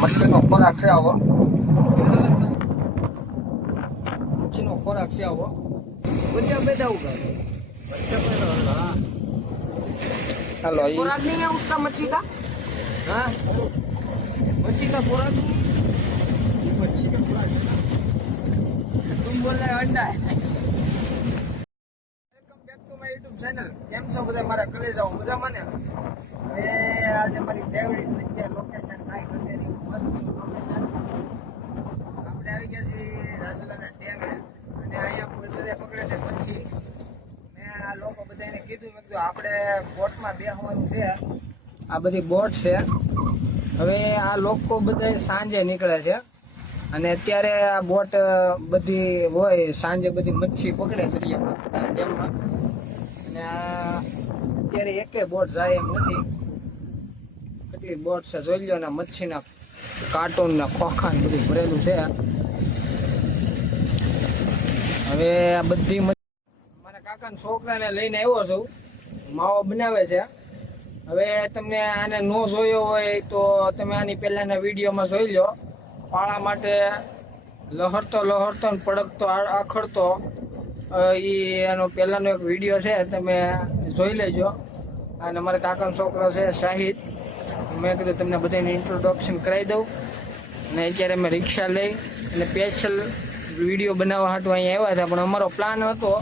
મચ્છીનો ખોરાક છે આવો. મચ્છીનો ખોરાક છે આવો. बच्चा पैदा होगा हेलो ये खुराक नहीं है उसका मच्छी का हाँ मच्छी का खुराक नहीं है मच्छी का खुराक तुम बोल रहे हो अंडा है welcome back to my YouTube channel. કેમ છો બધા મારા કલેજાઓ મજામાં ને? હવે આજે મારી ફેવરિટ જગ્યા લોકેશન નાઈટ હોટેલની મસ્તીનું લોકેશન આપણે આવી ગયા છીએ રાજુલાના ડેમે અને અહીંયા બધે પકડે છે મચ્છી. મેં આ લોકો બધાને કીધું મેં કીધું આપણે બોટમાં બેસવાનું છે. આ બધી બોટ છે. હવે આ લોકો બધા સાંજે નીકળે છે અને અત્યારે આ બોટ બધી હોય સાંજે બધી મચ્છી પકડે દરિયામાં ડેમમાં અને આ અત્યારે એકે બોટ જાય એમ નથી. કેટલી બોટ છે જોઈ લો ને. મચ્છીના કાર્ટૂન ને ખોખા ને બધું ભરેલું છે. હવે આ બધી મારા કાકાના છોકરાને લઈને આવ્યો છું. માવો બનાવે છે. હવે તમને આને ન જોયો હોય તો તમે આની પહેલાના વિડીયોમાં જોઈ લો. પાળા માટે લહરતો ને પડકતો આખડતો એ એનો પહેલાનો એક વિડીયો છે, તમે જોઈ લેજો. અને મારા કાકાનો છોકરો છે શાહિદ. મેં કીધું તમને બધાને ઇન્ટ્રોડક્શન કરાવી દઉં. અને અત્યારે અમે રિક્ષા લઈ અને સ્પેશિયલ વિડીયો બનાવવા હાટું અહીંયા આવ્યા હતા. પણ અમારો પ્લાન હતો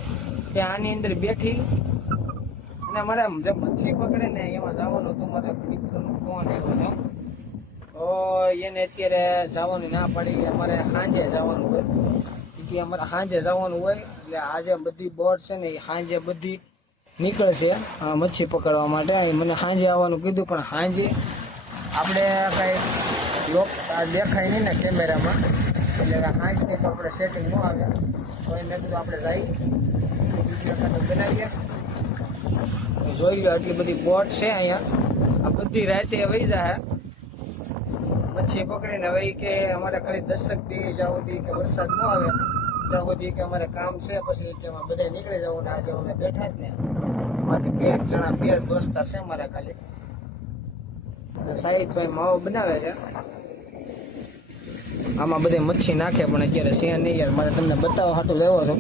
કે આની અંદર બેઠી અને અમારે જે મચ્છી પકડે ને એમાં જવાનું હતું. મારા મિત્રનો ફોન આવ્યો હતો તો એને અત્યારે જવાનું ના પાડી. અમારે સાંજે જવાનું હોય કે અમારે સાંજે જવાનું હોય એટલે આજે બધી બોટ છે ને એ સાંજે બધી નીકળશે મચ્છી પકડવા માટે. મને સાંજે આવવાનું કીધું પણ સાંજે આપણે કાંઈ દેખાય નહીં ને કેમેરામાં એટલે સાંજની તો આપણે સેટિંગ ન આવે. તો મેં કીધું આપણે જઈ બનાવીએ. જોઈ લો આટલી બધી બોટ છે અહીંયા. આ બધી રાતે વહી જાય મચ્છી પકડીને. હવે કે અમારે ખાલી 10 દી જવું દી કે વરસાદ ન આવે જવું દી કે અમારે કામ છે પછી કે બધા નીકળી જવું. આજે ઓલા બેઠા જ ને એમાંથી 2 જણા 2 દોસ્તાર છે અમારે ખાલી. સાહિદભાઈ માવો બનાવે છે. આમાં બધે મચ્છી નાખે પણ અત્યારે છે નહીં યાર. મારે તમને બતાવવા હાટું લેવો છો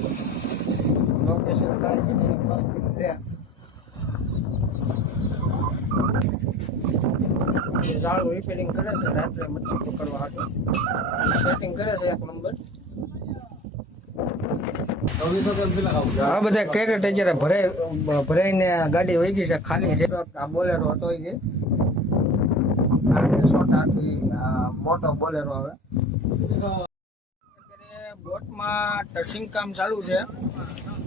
લોકેશન કાંઈ મસ્તી છે. જાળું રિપેરિંગ કરે છે રાત્રે મચ્છી પકડવા હાટું સેટિંગ કરે છે એક નંબર. આ બધા કેરેટ અત્યારે ભરાઈને ગાડી વહી ગઈ છે ખાલી છે. આ બોલેરો હતો એ છોટાથી મોટો બોલેરો આવે. બોટમાં ટચિંગ કામ ચાલુ છે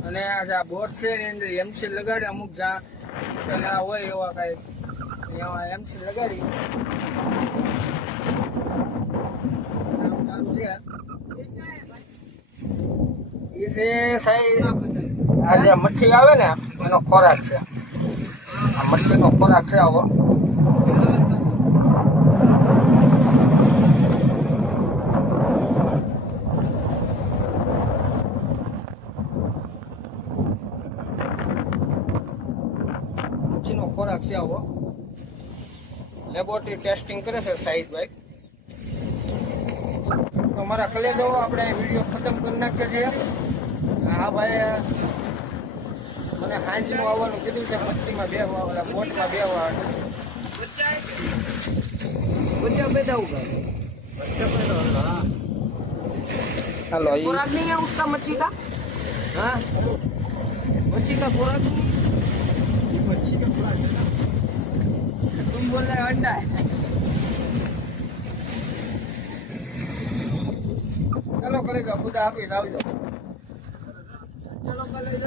અને આ બોટ છે એની અંદર એમસી લગાડે અમુક જ્યાં પેલા હોય એવા કાંઈ એમાં એમસી લગાડી ચાલુ છે. એ છે સાહેબ આ જે મચ્છી આવે ને એનો ખોરાક છે. આ મચ્છીનો ખોરાક છે આવો. મચ્છીનો ખોરાક છે આવો. લેબોરેટરી ટેસ્ટિંગ કરે છે સાહિદભાઈ. તો મારા કલેજાઓ આપણે વિડીયો ખતમ કરી નાખીએ છીએ. હા ભાઈ મને સાંજનું આવવાનું કીધું છે. મચ્છીમાં બેસવા બોટમાં બેસવા बच्चा पैदा होगा हेलो ये खुराक नहीं है उसका मच्छी का हाँ मच्छी का खुराक नहीं है मच्छी का खुराक तुम बोल रहे हो अंडा है चलो करेगा खुदा हाफिज आवજો चलो कलेजा